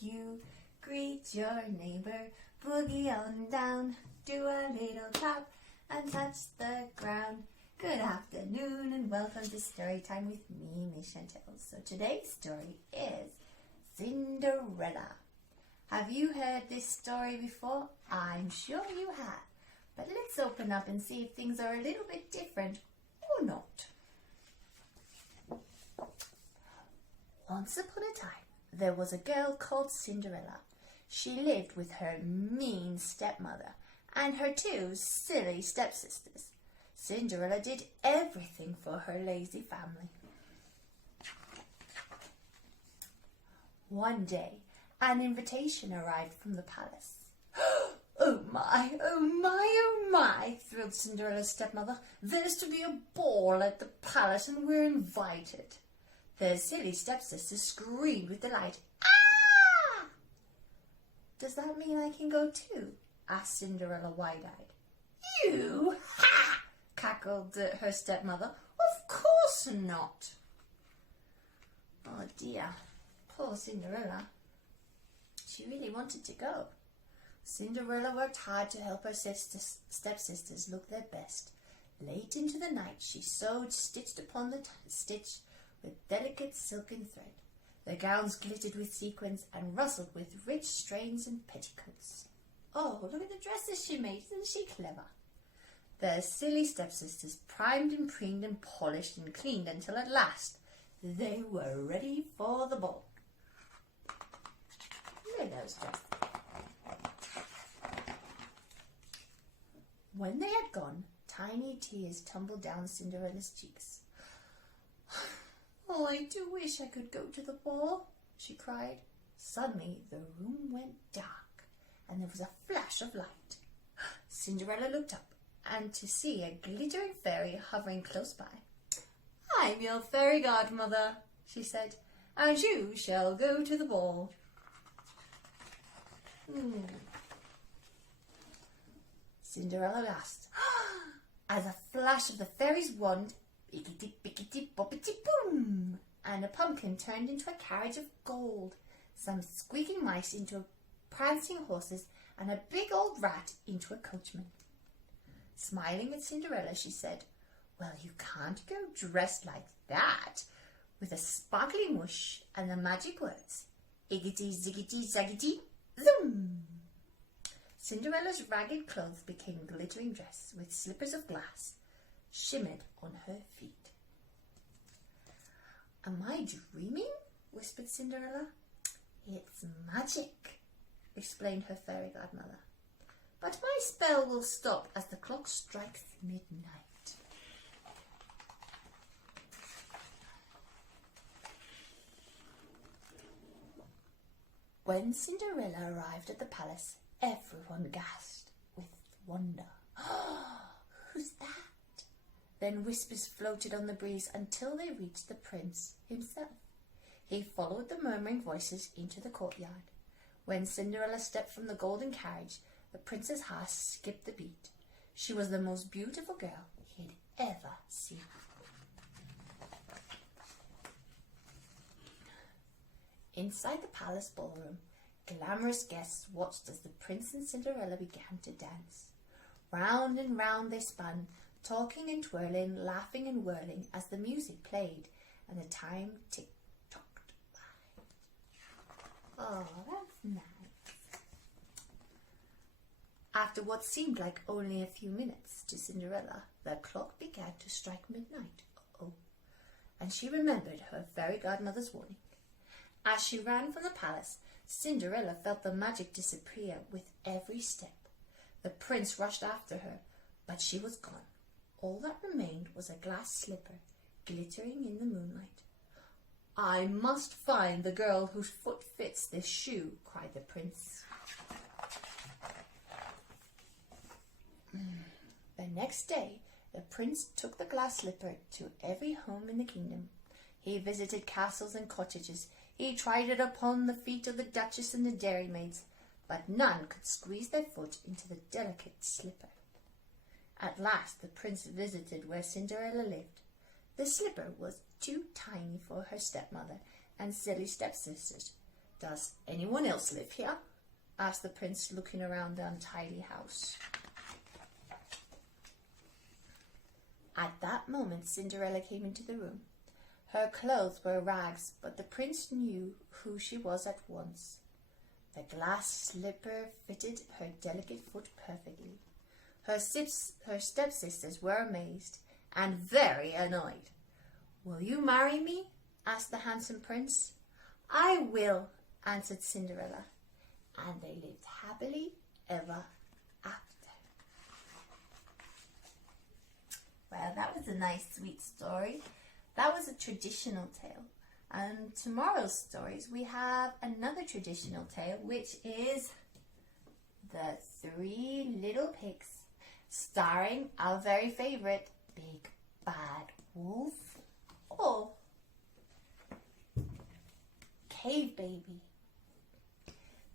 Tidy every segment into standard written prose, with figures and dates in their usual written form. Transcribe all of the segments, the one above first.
you. Greet your neighbor, boogie on down, do a little clap and touch the ground. Good afternoon and welcome to Storytime with me, Miss Chantel. So today's story is Cinderella. Have you heard this story before? I'm sure you have. But let's open up and see if things are a little bit different or not. Once upon a time, there was a girl called Cinderella. She lived with her mean stepmother and her two silly stepsisters. Cinderella did everything for her lazy family. One day, an invitation arrived from the palace. Oh my, oh my, oh my, thrilled Cinderella's stepmother. There's to be a ball at the palace and we're invited. The silly stepsisters screamed with delight. Ah! Does that mean I can go too? Asked Cinderella wide-eyed. You? Ha! Cackled her stepmother. Of course not. Oh dear, poor Cinderella. She really wanted to go. Cinderella worked hard to help her stepsisters look their best. Late into the night, she sewed stitch upon the stitch with delicate silken thread. The gowns glittered with sequins and rustled with rich strains and petticoats. Oh, look at the dresses she made. Isn't she clever? The silly stepsisters primed and preened and polished and cleaned until at last they were ready for the ball. Look at those dresses. When they had gone, tiny tears tumbled down Cinderella's cheeks. Oh, I do wish I could go to the ball, she cried. Suddenly the room went dark and there was a flash of light. Cinderella looked up and to see a glittering fairy hovering close by. I'm your fairy godmother, she said, and you shall go to the ball. Cinderella gasped. As a flash of the fairy's wand, bickety bickety boppity boom, and a pumpkin turned into a carriage of gold, some squeaking mice into prancing horses, and a big old rat into a coachman. Smiling at Cinderella, she said, well, you can't go dressed like that, with a sparkly mush and the magic words, iggity ziggity zaggity zoom. Cinderella's ragged clothes became a glittering dress with slippers of glass shimmered on her feet. Am I dreaming? Whispered Cinderella. It's magic, explained her fairy godmother. But my spell will stop as the clock strikes midnight. When Cinderella arrived at the palace, everyone gasped with wonder. Who's that? Then whispers floated on the breeze until they reached the prince himself. He followed the murmuring voices into the courtyard. When Cinderella stepped from the golden carriage, the prince's heart skipped a beat. She was the most beautiful girl he had ever seen. Inside the palace ballroom, glamorous guests watched as the prince and Cinderella began to dance. Round and round they spun, talking and twirling, laughing and whirling as the music played and the time tick-tocked by. Oh, that's nice. After what seemed like only a few minutes to Cinderella, the clock began to strike midnight. Uh-oh. And she remembered her fairy godmother's warning. As she ran from the palace, Cinderella felt the magic disappear with every step. The prince rushed after her, but she was gone. All that remained was a glass slipper, glittering in the moonlight. I must find the girl whose foot fits this shoe, cried the prince. The next day, the prince took the glass slipper to every home in the kingdom. He visited castles and cottages. He tried it upon the feet of the duchess and the dairymaids, but none could squeeze their foot into the delicate slipper. At last the prince visited where Cinderella lived. The slipper was too tiny for her stepmother and silly stepsisters, Does anyone else live here? Asked the prince, looking around the untidy house. At that moment, Cinderella came into the room. Her clothes were rags, but the prince knew who she was at once. The glass slipper fitted her delicate foot perfectly. Her stepsisters were amazed and very annoyed. "Will you marry me?" asked the handsome prince. "I will," answered Cinderella, and they lived happily ever after. Well, that was a nice, sweet story. That was a traditional tale. And tomorrow's stories, we have another traditional tale, which is The Three Little Pigs, starring our very favorite Big Bad Wolf or Cave Baby.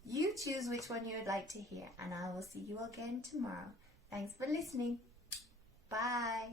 You choose which one you would like to hear, and I will see you again tomorrow. Thanks for listening. Bye.